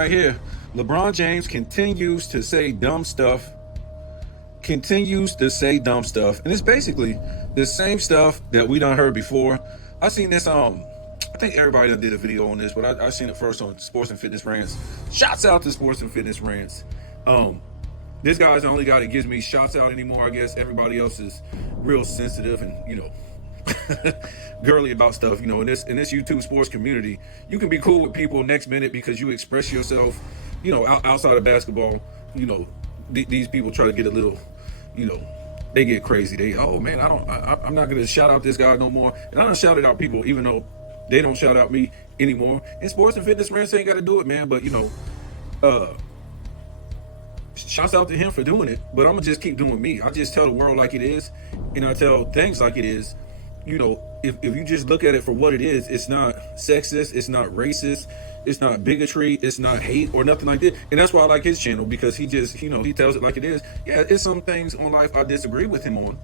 right here. LeBron James continues to say dumb stuff. And it's basically the same stuff that we done heard before. I seen this, I think everybody done did a video on this, but I seen it first on Sports and Fitness Rants. Shouts out to Sports and Fitness Rants. This guy's the only guy that gives me shouts out anymore. I guess everybody else is real sensitive and, girly about stuff. In this YouTube sports community, you can be cool with people next minute because you express yourself, outside of basketball. These people try to get a little, they get crazy. I'm not gonna shout out this guy no more. And I don't shout out people even though they don't shout out me anymore. And Sports and Fitness Rants ain't got to do it, man. But shouts out to him for doing it. But I'm gonna just keep doing me. I just tell the world like it is, and I tell things like it is. If you just look at it for what it is, it's not sexist, it's not racist, it's not bigotry, it's not hate or nothing like that. And that's why I like his channel, because he just, he tells it like it is. Yeah, it's some things on life I disagree with him on.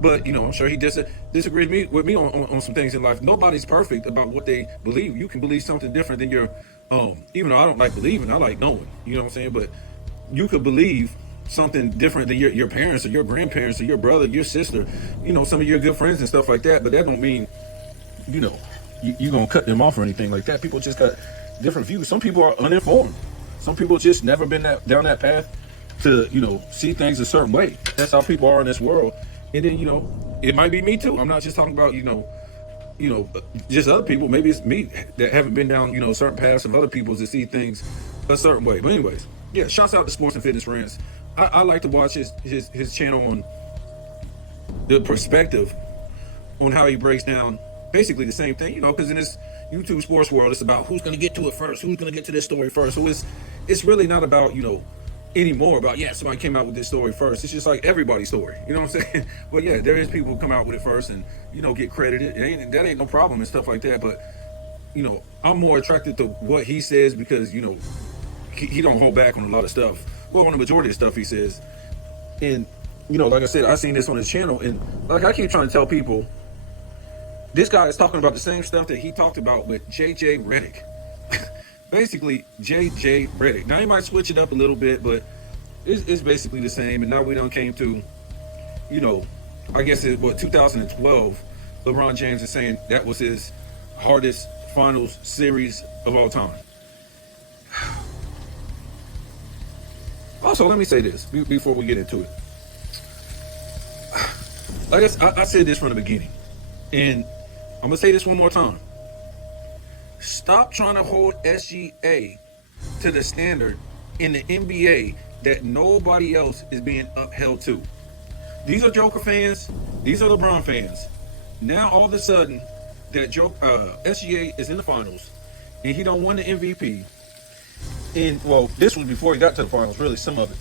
But, I'm sure he disagrees with me on some things in life. Nobody's perfect about what they believe. You can believe something different than your, even though I don't like believing, I like knowing, you know what I'm saying? But you could believe something different than your parents or your grandparents or your brother, your sister, some of your good friends and stuff like that. But that don't mean, you're going to cut them off or anything like that. People just got different views. Some people are uninformed. Some people just never been down that path to, see things a certain way. That's how people are in this world. And then, it might be me too. I'm not just talking about, just other people. Maybe it's me that haven't been down, certain paths of other people to see things a certain way. But anyways, yeah, shouts out to Sports and Fitness Rants. I like to watch his channel on the perspective on how he breaks down basically the same thing, because in this YouTube sports world, it's about who's going to get to it first, who's going to get to this story first. So it's really not about, anymore about, somebody came out with this story first. It's just like everybody's story, you know what I'm saying? But yeah, there is people who come out with it first and, get credited. That ain't no problem and stuff like that. But, I'm more attracted to what he says because, he don't hold back on a lot of stuff. Well, on the majority of stuff he says. And, like I said, I seen this on his channel, and like I keep trying to tell people, this guy is talking about the same stuff that he talked about with JJ Redick. Basically, JJ Redick. Now, he might switch it up a little bit, but it's basically the same. And now we done came to, I guess 2012, LeBron James is saying that was his hardest finals series of all time. Also, let me say this before we get into it. Like I said this from the beginning, and I'm gonna say this one more time. Stop trying to hold SGA to the standard in the NBA that nobody else is being upheld to. These are Joker fans. These are LeBron fans. Now all of a sudden, that SGA is in the finals, and he don't win the MVP. And well, this was before he got to the finals, really, some of it.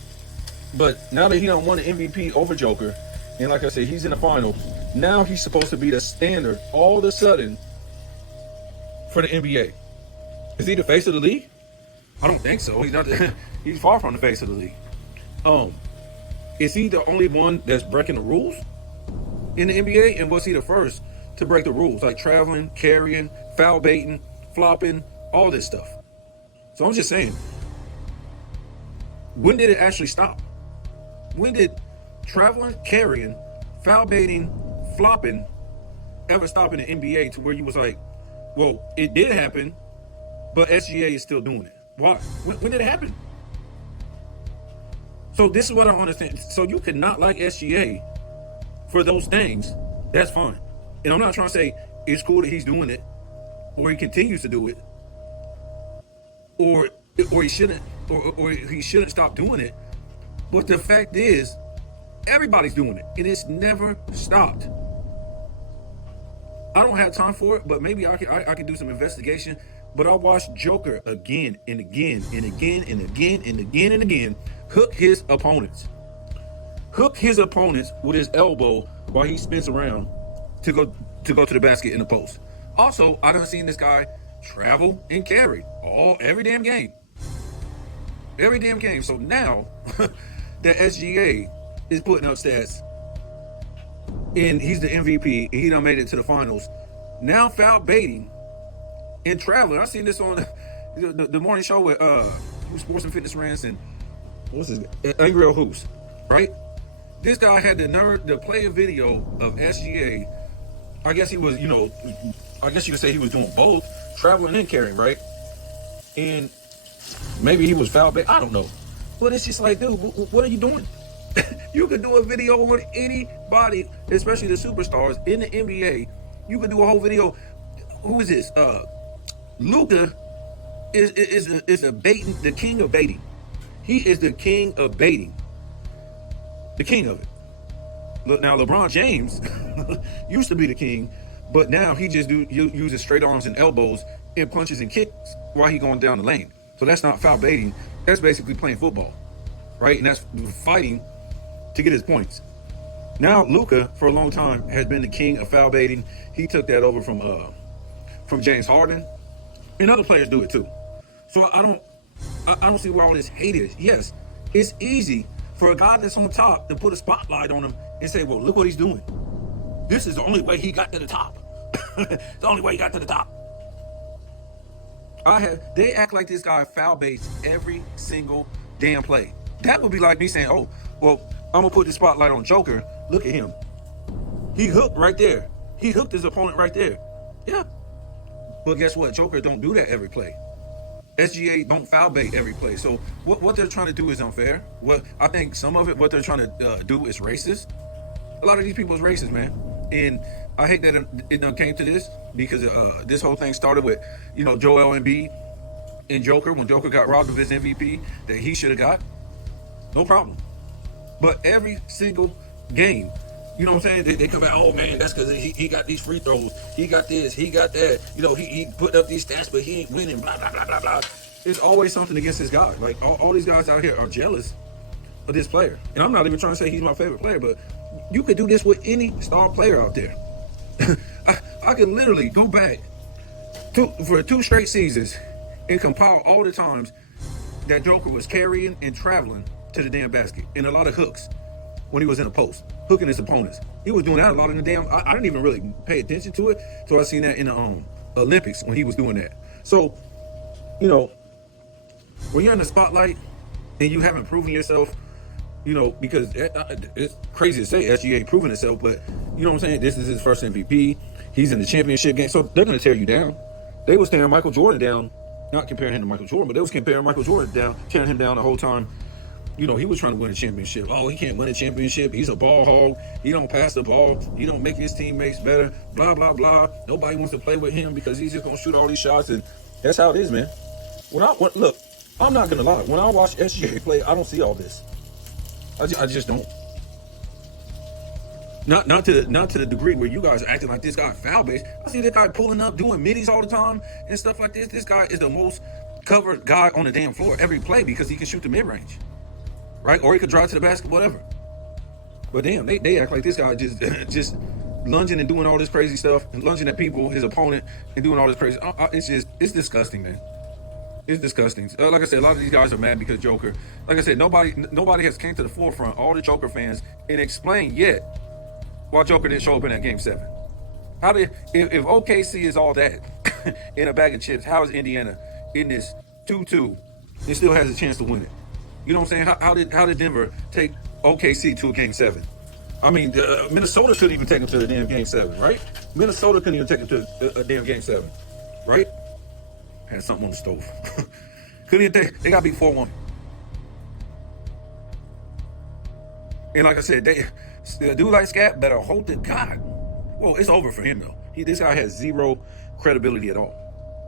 But now that he don't won the MVP over Joker, and like I said, he's in the finals, now he's supposed to be the standard all of a sudden for the NBA. Is he the face of the league? I don't think so. He's not. He's far from the face of the league. Is he the only one that's breaking the rules in the NBA? And was he the first to break the rules, like traveling, carrying, foul baiting, flopping, all this stuff? So I'm just saying, when did it actually stop? When did traveling, carrying, foul baiting, flopping ever stop in the NBA to where you was like, well, it did happen, but SGA is still doing it? Why? When did it happen? So this is what I don't understand. So you could not like SGA for those things. That's fine. And I'm not trying to say it's cool that he's doing it or he continues to do it. Or he shouldn't, or he shouldn't stop doing it. But the fact is, everybody's doing it, and it's never stopped. I don't have time for it, but maybe I can do some investigation. But I watched Joker again and again and again and again and again and again hook his opponents with his elbow while he spins around to go to the basket in the post. Also, I done seen this guy travel and carry every damn game. So now that SGA is putting up stats and he's the MVP and he done made it to the finals. Now foul baiting and traveling. I seen this on the morning show with Sports and Fitness Rants and what's his Angry Old Hoops, right? This guy had the nerve to play a video of SGA. I guess he was, I guess you could say he was doing both, traveling and carrying, right? And maybe he was foul bait. I don't know. But it's just like, dude, what are you doing? You could do a video on anybody, especially the superstars in the NBA. You could do a whole video. Who is this? Luka is a baiting, the king of baiting. He is the king of baiting. The king of it. Look, now LeBron James used to be the king, but now he just uses straight arms and elbows and punches and kicks while he going down the lane. So that's not foul baiting. That's basically playing football, right? And that's fighting to get his points. Now Luka, for a long time, has been the king of foul baiting. He took that over from James Harden, and other players do it too. So I don't see where all this hate is. Yes, it's easy for a guy that's on top to put a spotlight on him and say, well, look what he's doing. This is the only way he got to the top. It's the only way he got to the top. They act like this guy foul baits every single damn play. That would be like me saying, oh, well, I'm gonna put the spotlight on Joker. Look at him. He hooked right there. He hooked his opponent right there. Yeah. But guess what? Joker don't do that every play. SGA don't foul bait every play. So what they're trying to do is unfair. I think some of it, what they're trying to do is racist. A lot of these people is racist, man. And I hate that it done came to this because this whole thing started with, Joel Embiid and Joker, when Joker got robbed of his MVP that he should have got. No problem. But every single game, you know what I'm saying? They come out, oh man, that's because he got these free throws. He got this, he got that. He put up these stats, but he ain't winning, blah, blah, blah, blah, blah. It's always something against this guy. Like, all these guys out here are jealous of this player. And I'm not even trying to say he's my favorite player, but you could do this with any star player out there. I could literally go back for 2 straight seasons and compile all the times that Joker was carrying and traveling to the damn basket, and a lot of hooks when he was in a post, hooking his opponents. He was doing that a lot in the damn. I didn't even really pay attention to it, so I seen that in the Olympics when he was doing that. So, when you're in the spotlight and you haven't proven yourself, because it's crazy to say SGA ain't proven itself, but you know what I'm saying. This is his first MVP. He's in the championship game, so they're gonna tear you down. They was tearing Michael Jordan down, not comparing him to Michael Jordan, but they was comparing Michael Jordan down, tearing him down the whole time. He was trying to win a championship. Oh, he can't win a championship. He's a ball hog. He don't pass the ball. He don't make his teammates better. Blah, blah, blah. Nobody wants to play with him because he's just going to shoot all these shots. And that's how it is, man. Look, I'm not going to lie. When I watch SGA play, I don't see all this. I just don't. Not to the degree where you guys are acting like this guy foul based. I see this guy pulling up, doing middies all the time and stuff like this. This guy is the most covered guy on the damn floor every play because he can shoot the mid-range. Right? Or he could drive to the basket, whatever. But damn, they act like this guy just lunging and doing all this crazy stuff and lunging at people, his opponent, and doing all this crazy. It's disgusting, man. It's disgusting. Like I said, a lot of these guys are mad because Joker. Like I said, nobody has came to the forefront, all the Joker fans, and explained yet why Joker didn't show up in that Game 7. If OKC is all that in a bag of chips, how is Indiana in this 2-2 and still has a chance to win it? You know what I'm saying? How did Denver take OKC to a Game 7? I mean, Minnesota couldn't even take them to the damn Game 7, right? Minnesota couldn't even take them to a damn Game 7, right? Had something on the stove. Couldn't even they got beat 4-1. And like I said, a dude like Scat better hope to God. Well, it's over for him though. This guy has zero credibility at all.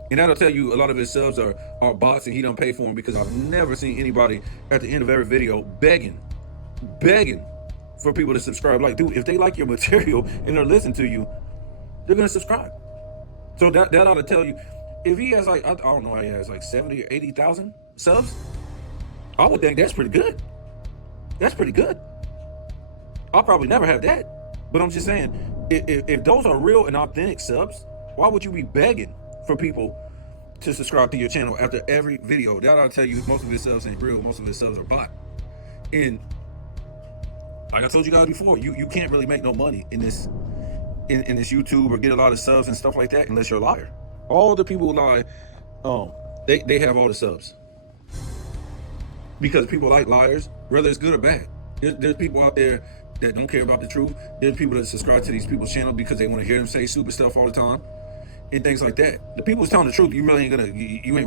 And that'll tell you a lot of his subs are bots and he don't pay for them, because I've never seen anybody at the end of every video begging for people to subscribe. Like, dude, if they like your material and they're listening to you, they're going to subscribe. So that ought to tell you, if he has like, I don't know, he has like 70 or 80,000 subs, I would think that's pretty good. That's pretty good. I'll probably never have that. But I'm just saying, if those are real and authentic subs, why would you be begging for people to subscribe to your channel after every video? That I'll tell you, most of his subs ain't real. Most of his subs are bot. And like I told you guys before, you can't really make no money in this in this YouTube or get a lot of subs and stuff like that unless you're a liar. All the people who lie They have all the subs because people like liars, whether it's good or bad. There's people out there that don't care about the truth. There's people that subscribe to these people's channel because they want to hear them say stupid stuff all the time and things like that. The people who's telling the truth, you ain't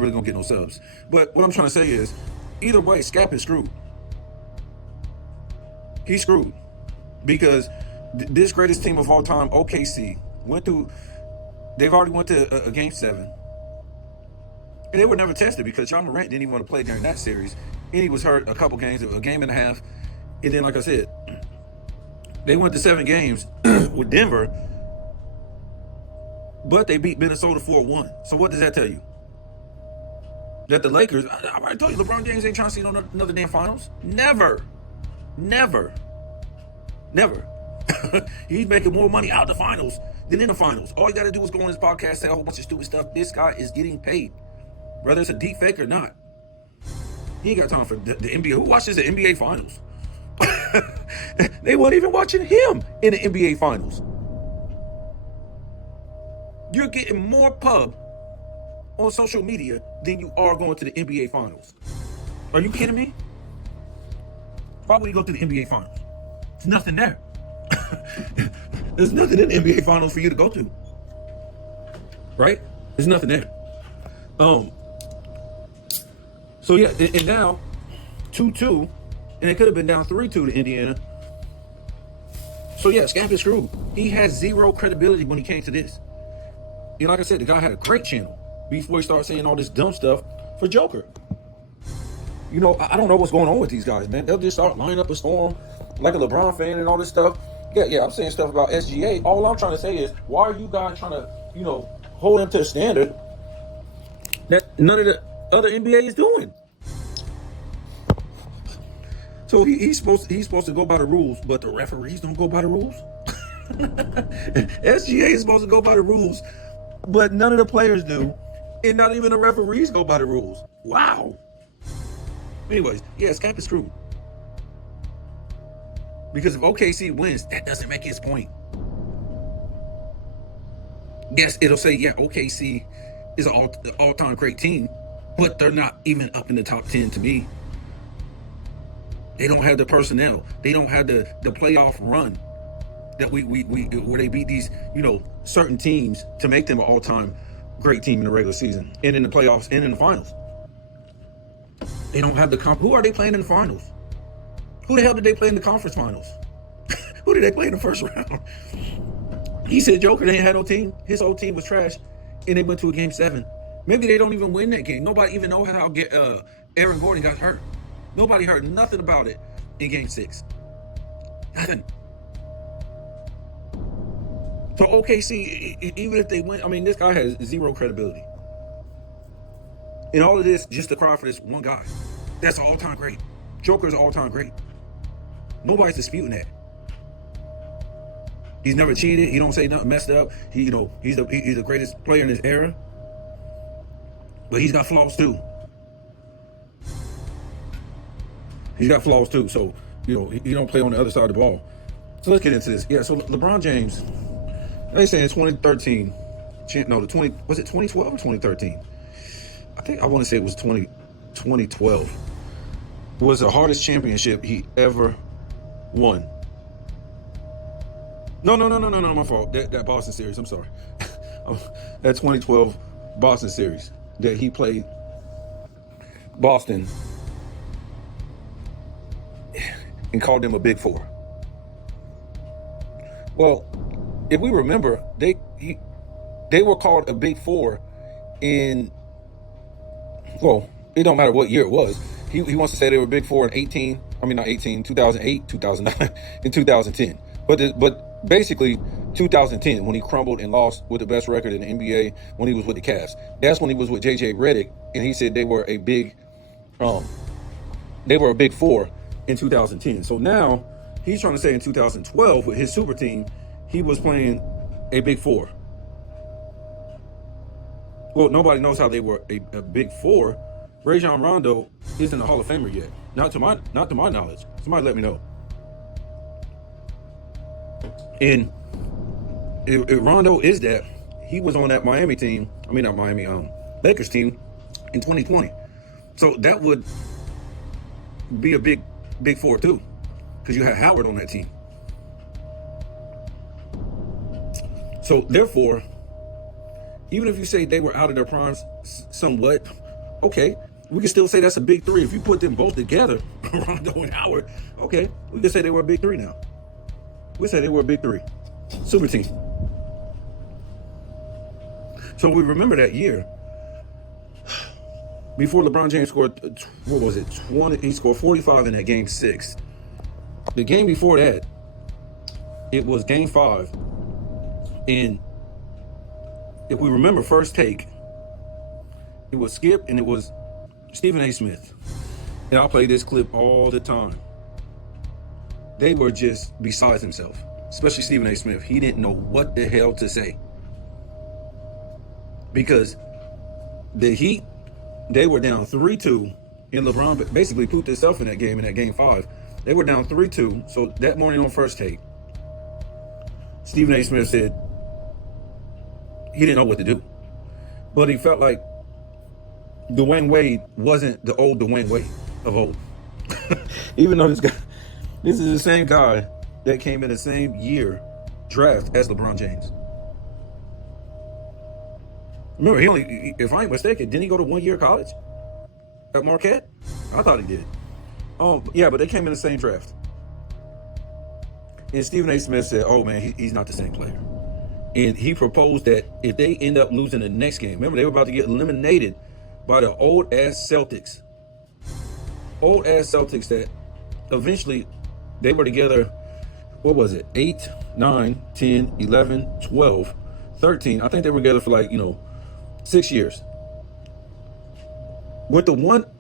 really gonna get no subs. But what I'm trying to say is, either way, Scap is screwed. He's screwed because this greatest team of all time, OKC, went through. They've already went to a game 7. And they were never tested because John Morant didn't even want to play during that series. And he was hurt a couple games, a game and a half. And then, like I said, they went to 7 games with Denver, but they beat Minnesota 4-1. So what does that tell you? That the Lakers, I already told you, LeBron James ain't trying to see another damn finals. Never. He's making more money out of the finals than in the finals. All you got to do is go on his podcast, say a whole bunch of stupid stuff. This guy is getting paid, whether it's a deep fake or not. He ain't got time for the NBA. Who watches the NBA finals? They weren't even watching him in the NBA finals. You're getting more pub on social media than you are going to the NBA finals. Are you kidding me? Why would you go to the NBA finals? There's nothing there. There's nothing in the NBA finals for you to go to. Right? There's nothing there. So yeah, and now 2-2, and it could have been down 3-2 to Indiana. So yeah, Scap is screwed. He has zero credibility when he came to this. And like I said, the guy had a great channel before he started saying all this dumb stuff for Joker. You know, I don't know what's going on with these guys, man. They'll just start lining up a storm like a LeBron fan and all this stuff. Yeah, I'm saying stuff about SGA. All I'm trying to say is, why are you guys trying to, hold him to a standard that none of the other NBA is doing? So he's supposed to go by the rules, but the referees don't go by the rules. SGA is supposed to go by the rules, but none of the players do, and not even the referees go by the rules. Wow. Anyways, yeah, Scap is screwed. Because if OKC wins, that doesn't make his point. Yes, it'll say, yeah, OKC is an all-time great team, but they're not even up in the top 10 to me. They don't have the personnel. They don't have the playoff run that we where they beat these, certain teams to make them an all-time great team in the regular season and in the playoffs and in the finals. They don't have the who are they playing in the finals? Who the hell did they play in the conference finals? Who did they play in the first round? He said Joker didn't have no team. His whole team was trash, and they went to a game 7. Maybe they don't even win that game. Nobody even know how Aaron Gordon got hurt. Nobody heard nothing about it in game 6. Nothing. So OKC, even if they win, this guy has zero credibility. And all of this just to cry for this one guy. That's an all-time great. Joker's an all-time great. Nobody's disputing that. He's never cheated. He don't say nothing messed up. He's the greatest player in his era. But he's got flaws too. So, he don't play on the other side of the ball. So let's get into this. Yeah, so LeBron James, they say in 2013, was it 2012 or 2013? I want to say it was 2012. Was the hardest championship he ever won. No, my fault. That Boston series, I'm sorry. That 2012 Boston series that he played Boston and called them a Big Four. Well, if we remember, they were called a Big Four in, it don't matter what year it was. He wants to say they were Big Four in 2008, 2009, and 2010. But basically 2010 when he crumbled and lost with the best record in the NBA when he was with the Cavs. That's when he was with JJ Redick, and he said they were a Big Four in 2010. So now he's trying to say in 2012 with his super team, he was playing a Big Four. Well, nobody knows how they were a Big Four. Rajon Rondo isn't a Hall of Famer yet. Not to my knowledge. Somebody let me know. And if Rondo is that, he was on that Lakers team in 2020. So that would be a big four too, because you had Howard on that team. So therefore, even if you say they were out of their primes somewhat, okay, we can still say that's a big three. If you put them both together, Rondo and Howard, okay, we can say they were a big three now. We say they were a big three. Super team. So we remember that year before LeBron James scored, what was it, 20, he scored 45 in that game 6. The game before that, it was game 5. And if we remember First Take, it was Skip and it was Stephen A. Smith. And I'll play this clip all the time. They were just beside themselves, especially Stephen A. Smith. He didn't know what the hell to say. Because the Heat, they were down 3-2, and LeBron basically pooped himself in that game 5. They were down 3-2, so that morning on First Take, Stephen A. Smith said he didn't know what to do. But he felt like Dwayne Wade wasn't the old Dwayne Wade of old. Even though this is the same guy that came in the same year draft as LeBron James. Remember, he only, if I ain't mistaken, didn't he go to 1 year college at Marquette? I thought he did. Oh, yeah, but they came in the same draft. And Stephen A. Smith said, oh, man, he's not the same player. And he proposed that if they end up losing the next game, remember, they were about to get eliminated by the old-ass Celtics. Old-ass Celtics that eventually they were together, what was it, 8, 9, 10, 11, 12, 13. I think they were together for 6 years. With the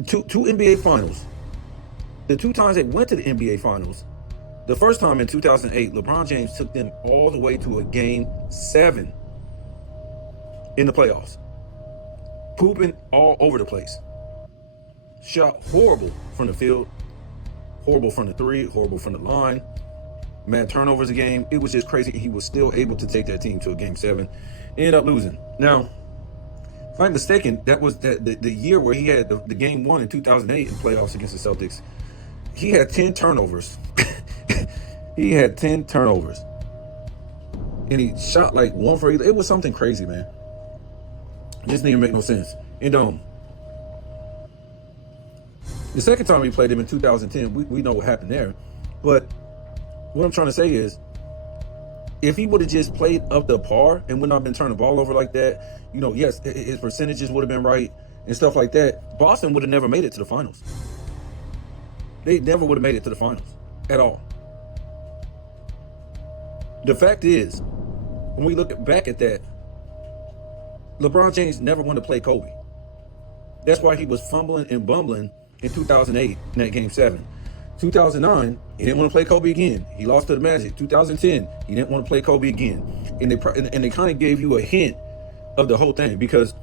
two NBA finals, the 2 times they went to the NBA finals, the first time in 2008, LeBron James took them all the way to a game 7 in the playoffs. Pooping all over the place. Shot horrible from the field, horrible from the 3, horrible from the line. Mad turnovers a game. It was just crazy. He was still able to take that team to a game 7. Ended up losing. Now, if I'm mistaken, that was the year where he had the game 1 in 2008 in playoffs against the Celtics. He had 10 turnovers. He had 10 turnovers. And he shot 1 for 8. It was something crazy, man. This didn't make no sense. And the second time we played him in 2010, we know what happened there. But what I'm trying to say is, if he would have just played up to par and would not have been turning the ball over like that, yes, his percentages would have been right and stuff like that, Boston would have never made it to the finals. They never would have made it to the finals at all. The fact is, when we look back at that, LeBron James never wanted to play Kobe. That's why he was fumbling and bumbling in 2008 in that game 7. 2009, he didn't want to play Kobe again. He lost to the Magic. 2010, he didn't want to play Kobe again. And they kind of gave you a hint of the whole thing, because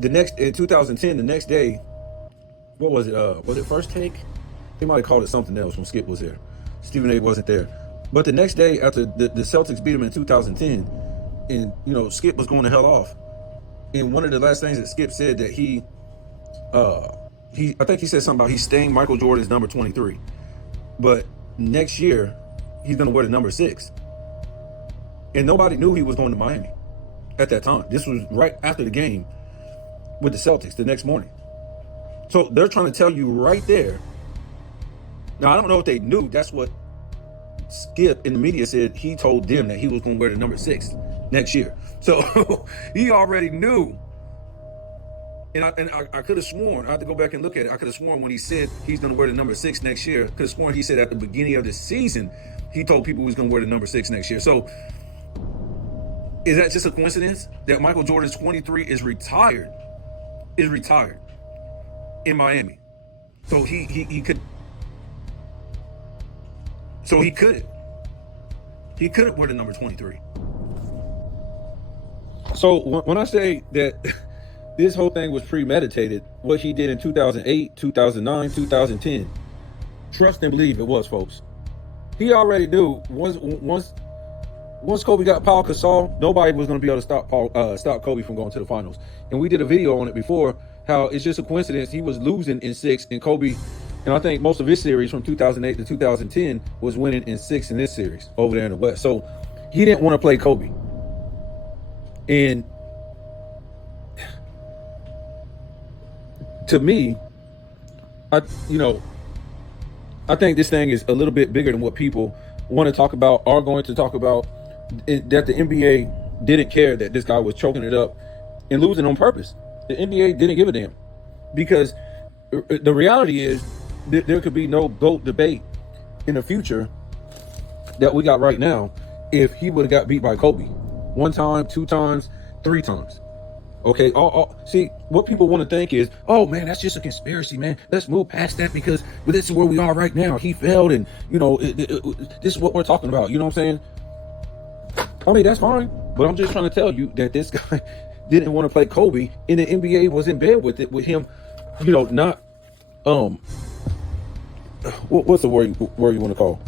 in 2010, the next day, what was it? Was it First Take? They might have called it something else when Skip was there. Stephen A. wasn't there. But the next day, after the Celtics beat him in 2010, and Skip was going the hell off. And one of the last things that Skip said that I think he said something about he's staying Michael Jordan's number 23. But next year, he's going to wear the number 6. And nobody knew he was going to Miami at that time. This was right after the game with the Celtics the next morning. So they're trying to tell you right there. Now, I don't know if they knew. That's what Skip in the media said. He told them that he was going to wear the number 6 next year. So he already knew. And I could have sworn, I have to go back and look at it. I could have sworn when he said he's going to wear the number 6 next year, could have sworn he said at the beginning of the season, he told people he was going to wear the number 6 next year. So is that just a coincidence that Michael Jordan's 23 is retired in Miami? So he couldn't wear the number 23. So when I say that this whole thing was premeditated, what he did in 2008, 2009, 2010, trust and believe it was, folks. He already knew once Kobe got Paul Gasol, nobody was going to be able to stop Kobe from going to the finals. And we did a video on it before how it's just a coincidence he was losing in 6 and Kobe, and I think most of his series from 2008 to 2010 was winning in 6 in this series over there in the West. So he didn't want to play Kobe. And to me, I think this thing is a little bit bigger than what people want to talk about, are going to talk about, that the NBA didn't care that this guy was choking it up and losing on purpose. The NBA didn't give a damn, because the reality is there could be no GOAT debate in the future that we got right now if he would have got beat by Kobe 1 time, 2 times, 3 times. Okay, see, what people want to think is, oh man, that's just a conspiracy, man. Let's move past that, because this is where we are right now. He failed, and this is what we're talking about. You know what I'm saying? I mean, that's fine, but I'm just trying to tell you that this guy didn't want to play Kobe, and the NBA was in bed with it, with him, not what's the word you want to call,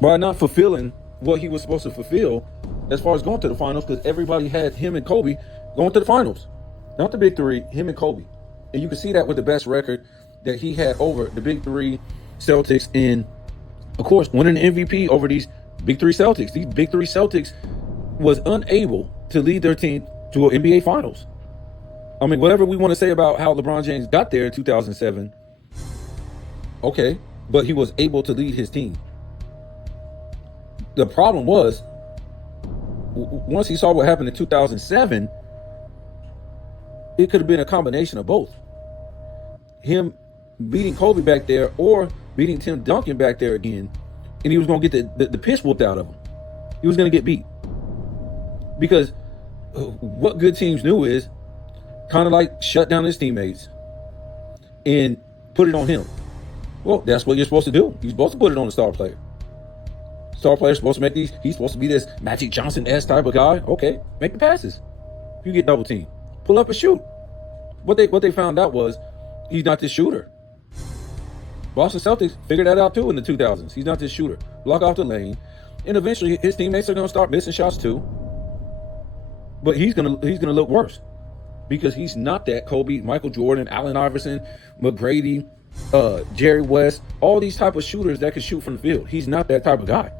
by not fulfilling what he was supposed to fulfill as far as going to the finals, because everybody had him and Kobe going to the finals, not the big three, him and Kobe. And you can see that with the best record that he had over the big three Celtics, and of course winning the MVP over these big three Celtics. These big three Celtics was unable to lead their team to an NBA finals. I mean, whatever we want to say about how LeBron James got there in 2007, okay, but he was able to lead his team. The problem was, once he saw what happened in 2007, it could have been a combination of both. Him beating Kobe back there, or beating Tim Duncan back there again, and he was going to get the piss whooped out of him. He was going to get beat. Because what good teams knew is kind of like shut down his teammates and put it on him. Well, that's what you're supposed to do. You're supposed to put it on the star player. Star player's supposed to make these. He's supposed to be this Magic Johnson-esque type of guy. Okay, make the passes. You get double team, pull up and shoot. What they found out was he's not this shooter. Boston Celtics figured that out too in the 2000s. He's not this shooter. Block off the lane, and eventually his teammates are going to start missing shots too. But he's gonna look worse, because he's not that Kobe, Michael Jordan, Allen Iverson, McGrady, Jerry West, all these type of shooters that can shoot from the field. He's not that type of guy.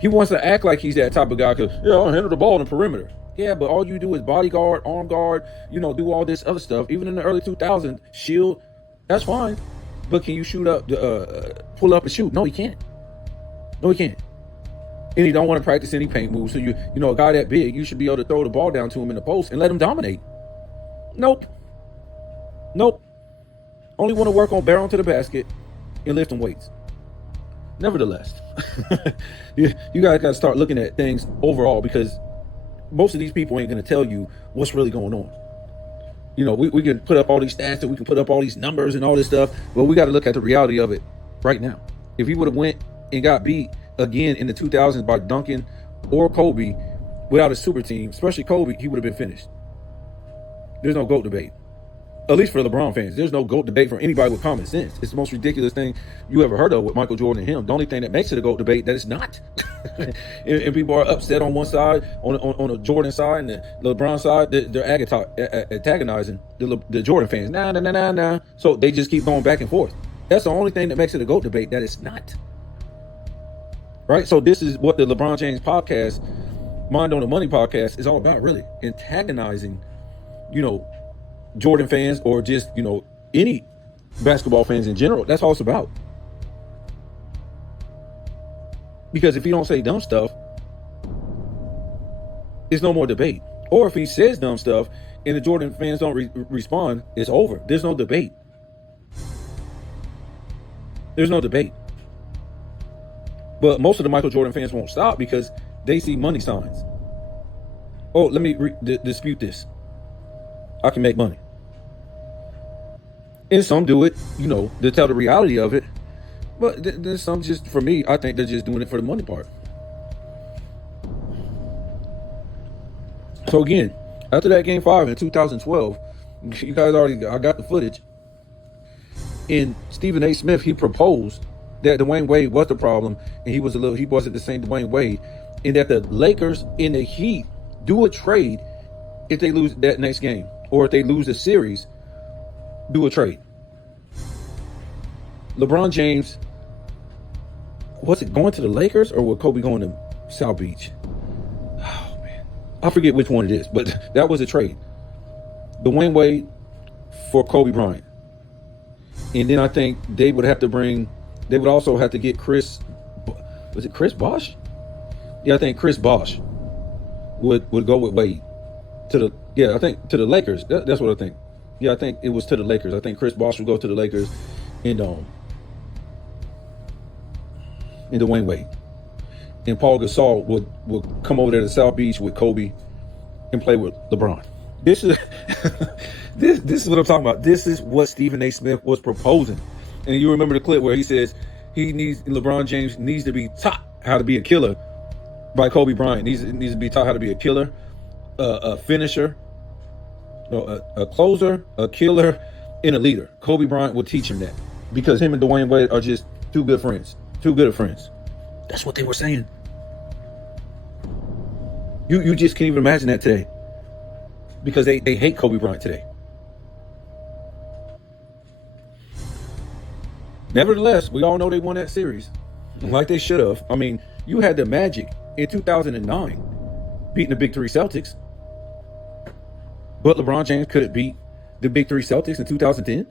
He wants to act like he's that type of guy because, I'll handle the ball in the perimeter. Yeah, but all you do is bodyguard, arm guard, do all this other stuff. Even in the early 2000s, shield, that's fine. But can you shoot up, pull up and shoot? No, he can't. No, he can't. And he don't want to practice any paint moves. So a guy that big, you should be able to throw the ball down to him in the post and let him dominate. Nope. Only want to work on barreling to the basket and lifting weights. Nevertheless, you guys got to start looking at things overall, because most of these people ain't going to tell you what's really going on. We can put up all these stats, and we can put up all these numbers and all this stuff, but we got to look at the reality of it right now. If he would have went and got beat again in the 2000s by Duncan or Kobe without a super team, especially Kobe, he would have been finished. There's no GOAT debate. At least for LeBron fans, there's no GOAT debate for anybody with common sense. It's the most ridiculous thing you ever heard of with Michael Jordan and him. The only thing that makes it a GOAT debate, that it's not. and people are upset on one side, on the Jordan side, and the LeBron side, they're antagonizing the Jordan fans. Nah. So they just keep going back and forth. That's the only thing that makes it a GOAT debate, that it's not. Right? So this is what the LeBron James podcast, Mind on the Money podcast, is all about, really. Antagonizing, Jordan fans, or just, any basketball fans in general. That's all it's about. Because if he don't say dumb stuff, there's no more debate. Or if he says dumb stuff and the Jordan fans don't respond, it's over. There's no debate. There's no debate. But most of the Michael Jordan fans won't stop because they see money signs. Oh, let me dispute this. I can make money. And some do it, to tell the reality of it. But there's some, just, for me, I think they're just doing it for the money part. So again, after that Game 5 in 2012, you guys I got the footage. And Stephen A. Smith, he proposed that Dwayne Wade was the problem, and he wasn't the same Dwayne Wade, and that the Lakers and the Heat do a trade if they lose that next game. or if they lose a series, do a trade. LeBron James, was it going to the Lakers or was Kobe going to South Beach? Oh, man. I forget which one it is, but that was a trade. Dwayne Wade for Kobe Bryant. And then I think they would also have to get Chris Bosh? Yeah, I think Chris Bosh would go with Wade to the Lakers. That's what I think. Yeah, I think it was to the Lakers. I think Chris Bosh would go to the Lakers and Dwayne Wade. And Paul Gasol would come over there to South Beach with Kobe and play with LeBron. This is this is what I'm talking about. This is what Stephen A. Smith was proposing. And you remember the clip where he says LeBron James needs to be taught how to be a killer by Kobe Bryant. Needs to be taught how to be a killer, a finisher, a closer, a killer, and a leader. Kobe Bryant will teach him that because him and Dwayne Wade are just too good of friends. That's what they were saying. You just can't even imagine that today because they hate Kobe Bryant today. Nevertheless, we all know they won that series like they should have. I mean, you had the Magic in 2009 beating the Big Three Celtics, but LeBron James couldn't beat the Big Three Celtics in 2010.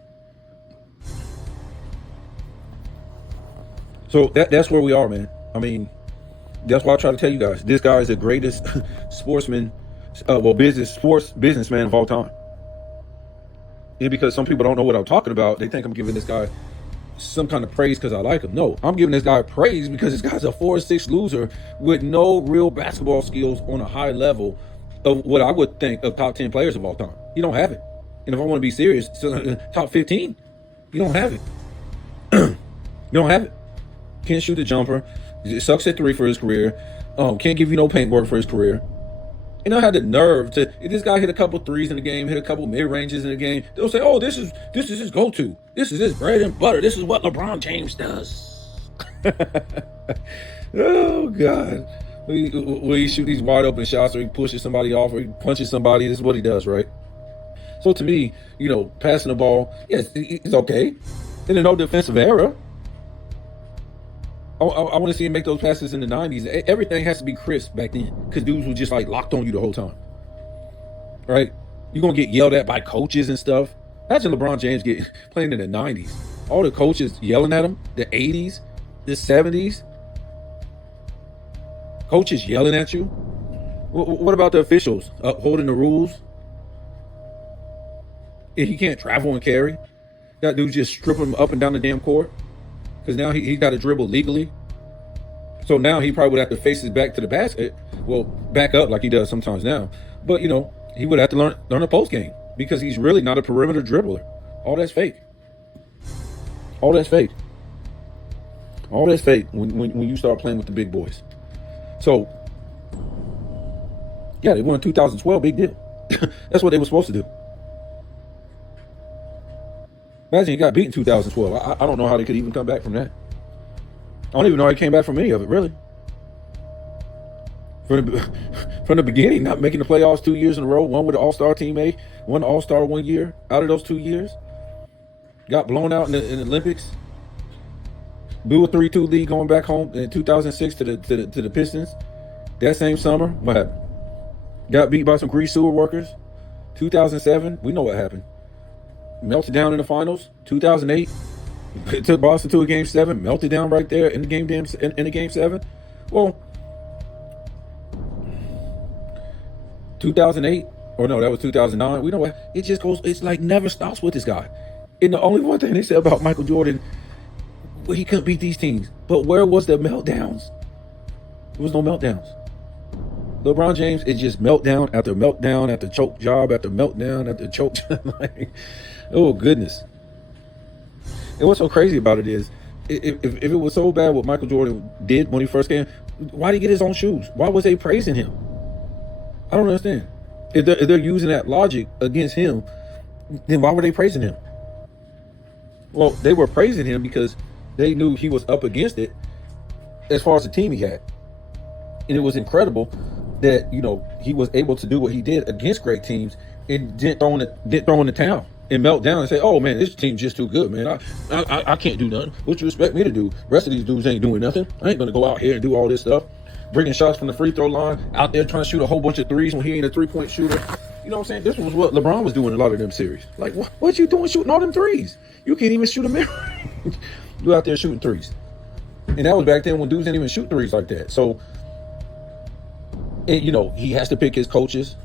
So that's where we are, man. I mean, that's why I try to tell you guys, this guy is the greatest businessman of all time. And because some people don't know what I'm talking about, they think I'm giving this guy some kind of praise because I like him. No, I'm giving this guy praise because this guy's a 4-6 loser with no real basketball skills on a high level of what I would think of top 10 players of all time. You don't have it. And if I want to be serious, top 15, you don't have it. You don't have it. Can't shoot the jumper. Sucks at three for his career. Can't give you no paint work for his career. You know, had the nerve to, if this guy hit a couple threes in the game, hit a couple mid-ranges in the game, they'll say, oh, this is his go-to. This is his bread and butter. This is what LeBron James does. Oh, God. When he shoot these wide open shots or he pushes somebody off or he punches somebody, this is what he does, right? So to me, passing the ball, yes, it's okay. In a no defensive era. I want to see him make those passes in the 90s. Everything has to be crisp back then because dudes were just like locked on you the whole time. Right? You're going to get yelled at by coaches and stuff. Imagine LeBron James playing in the 90s. All the coaches yelling at him. The 80s, the 70s. Coaches yelling at you. What about the officials upholding the rules? If he can't travel and carry, that dude just stripping him up and down the damn court. Because now he got to dribble legally. So now he probably would have to face his back to the basket. Well, back up like he does sometimes now. But, he would have to learn a post game. Because he's really not a perimeter dribbler. All that's fake. All that's fake. All that's fake when you start playing with the big boys. So, yeah, they won in 2012. Big deal. That's what they were supposed to do. Imagine he got beat in 2012. I don't know how they could even come back from that. I don't even know how he came back from any of it, really. From the beginning, not making the playoffs 2 years in a row, one with an all-star teammate, one all-star 1 year out of those 2 years. Got blown out in the Olympics. Blew a 3-2 lead going back home in 2006 to the Pistons. That same summer, what happened? Got beat by some grease sewer workers. 2007, we know what happened. Melted down in the finals. 2008, took Boston to a game 7. Melted down right there in the game 7. Well, 2008, or no, that was 2009. We know what it just goes. It's like never stops with this guy. And the only one thing they said about Michael Jordan, well, he couldn't beat these teams. But where was the meltdowns? There was no meltdowns. LeBron James is just meltdown after choke job after meltdown after choke job. Like, oh, goodness. And what's so crazy about it is, if it was so bad what Michael Jordan did when he first came, why did he get his own shoes? Why was they praising him? I don't understand. If they're using that logic against him, then why were they praising him? Well, they were praising him because they knew he was up against it as far as the team he had. And it was incredible that, he was able to do what he did against great teams and didn't throw in the towel and melt down and say, "Oh man, this team's just too good, man. I can't do nothing. What you expect me to do? The rest of these dudes ain't doing nothing. I ain't gonna go out here and do all this stuff, bringing shots from the free throw line, out there trying to shoot a whole bunch of threes when he ain't a 3-point shooter." You know what I'm saying? This was what LeBron was doing in a lot of them series. Like, what you doing shooting all them threes? You can't even shoot a mirror. You out there shooting threes, and that was back then when dudes didn't even shoot threes like that. So, and, you know, he has to pick his coaches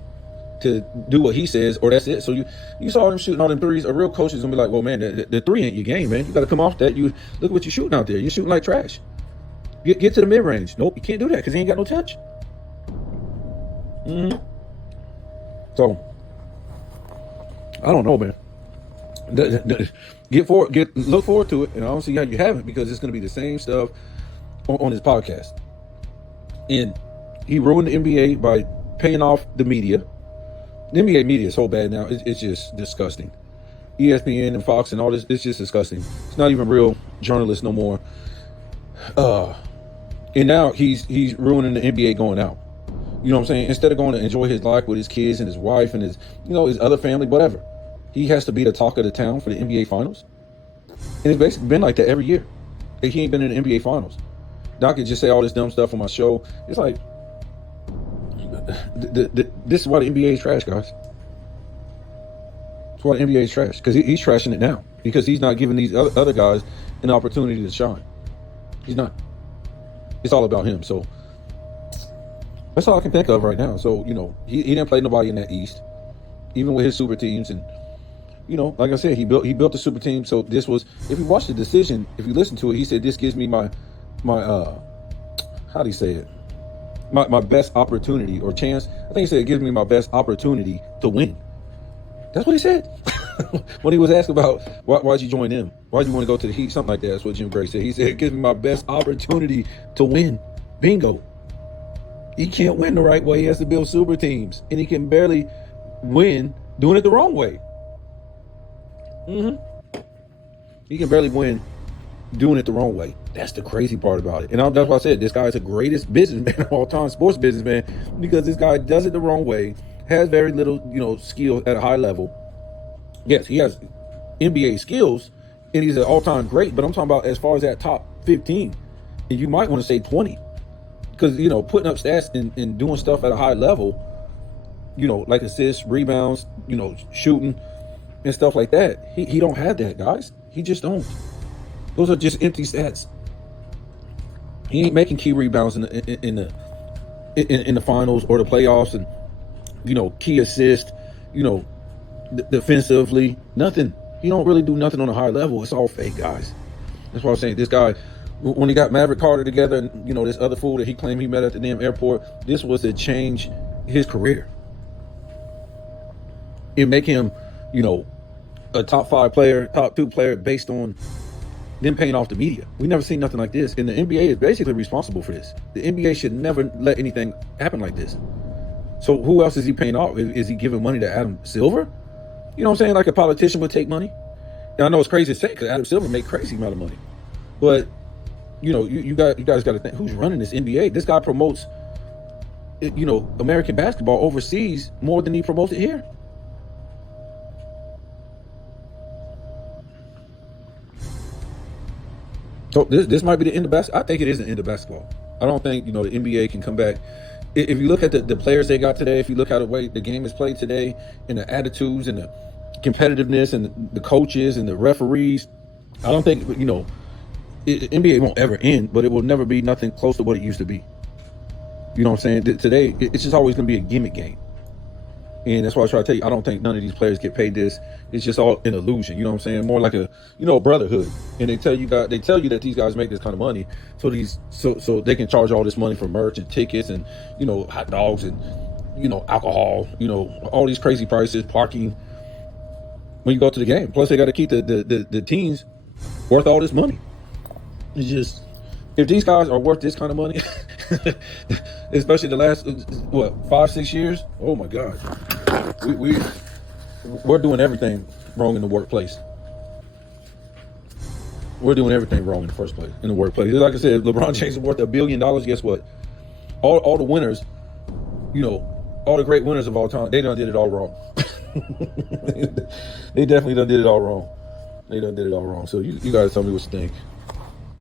to do what he says, or that's it. So you saw him shooting all them threes. A real coach is gonna be like, well, man, the three ain't your game, man. You got to come off that. You look what you're shooting out there. You're shooting like trash. Get to the mid range. Nope, you can't do that because he ain't got no touch. So I don't know, man. Look forward to it, and I don't see how you haven't, because it's gonna be the same stuff on his podcast. And he ruined the NBA by paying off the media. The NBA media is so bad now. It's just disgusting. ESPN and Fox and all this, it's just disgusting. It's not even real journalists no more. And now he's ruining the NBA going out. You know what I'm saying? Instead of going to enjoy his life with his kids and his wife and his, his other family, whatever. He has to be the talk of the town for the NBA Finals. And it's basically been like that every year. He ain't been in the NBA Finals. Doc could just say all this dumb stuff on my show. It's like, this is why the NBA is trash, guys. That's why the NBA is trash. Because he's trashing it now. Because he's not giving these other guys an opportunity to shine. He's not. It's all about him. So that's all I can think of right now. So, he didn't play nobody in that East, even with his super teams. And, like I said, he built the super team. So this was, if you watch the decision, if you listen to it, he said, this gives me my how do you say it? My best opportunity or chance. I think he said it gives me my best opportunity to win. That's what he said. When he was asked about why'd you join them? Why'd you want to go to the Heat? Something like that. That's what Jim Gray said. He said it gives me my best opportunity to win. Bingo. He can't win the right way. He has to build super teams. And he can barely win doing it the wrong way. He can barely win doing it the wrong way. That's the crazy part about it. And that's why I said this guy is the greatest businessman of all time, sports businessman, because this guy does it the wrong way, has very little, skill at a high level. Yes, he has NBA skills, and he's an all-time great, but I'm talking about as far as that top 15, and you might want to say 20, because, putting up stats and doing stuff at a high level, like assists, rebounds, shooting and stuff like that. He don't have that, guys. He just don't. Those are just empty stats. He ain't making key rebounds in the finals or the playoffs, and key assist, defensively, nothing. He don't really do nothing on a high level. It's all fake, guys. That's why I'm saying this guy, when he got Maverick Carter together, and this other fool that he claimed he met at the damn airport, this was to change his career. It make him, a top 5 player, top 2 player based on them paying off the media. We never seen nothing like this. And the NBA is basically responsible for this. The NBA should never let anything happen like this. So who else is he paying off? Is he giving money to Adam Silver? You know what I'm saying? Like a politician would take money. And I know it's crazy to say because Adam Silver make crazy amount of money. But, you guys got to think, who's running this NBA? This guy promotes, American basketball overseas more than he promotes it here. So this might be the end of basketball. I think it is the end of basketball. I don't think, the NBA can come back. If you look at the players they got today, if you look at the way the game is played today, and the attitudes and the competitiveness and the coaches and the referees, I don't think, NBA won't ever end, but it will never be nothing close to what it used to be. You know what I'm saying? Today, it's just always going to be a gimmick game. And that's why I try to tell you, I don't think none of these players get paid this. It's just all an illusion. You know what I'm saying? More like a, brotherhood. And they tell you that these guys make this kind of money, so they can charge all this money for merch and tickets and, hot dogs and, alcohol, all these crazy prices, parking when you go to the game. Plus they got to keep the teams worth all this money. It's just, if these guys are worth this kind of money, especially the last 5-6 years, oh my God, we're doing everything wrong in the workplace. We're doing everything wrong in the first place in the workplace. Like I said, LeBron James is worth $1 billion. Guess what? All the winners, all the great winners of all time, they done did it all wrong. They definitely done did it all wrong. They done did it all wrong. So you guys tell me what you think.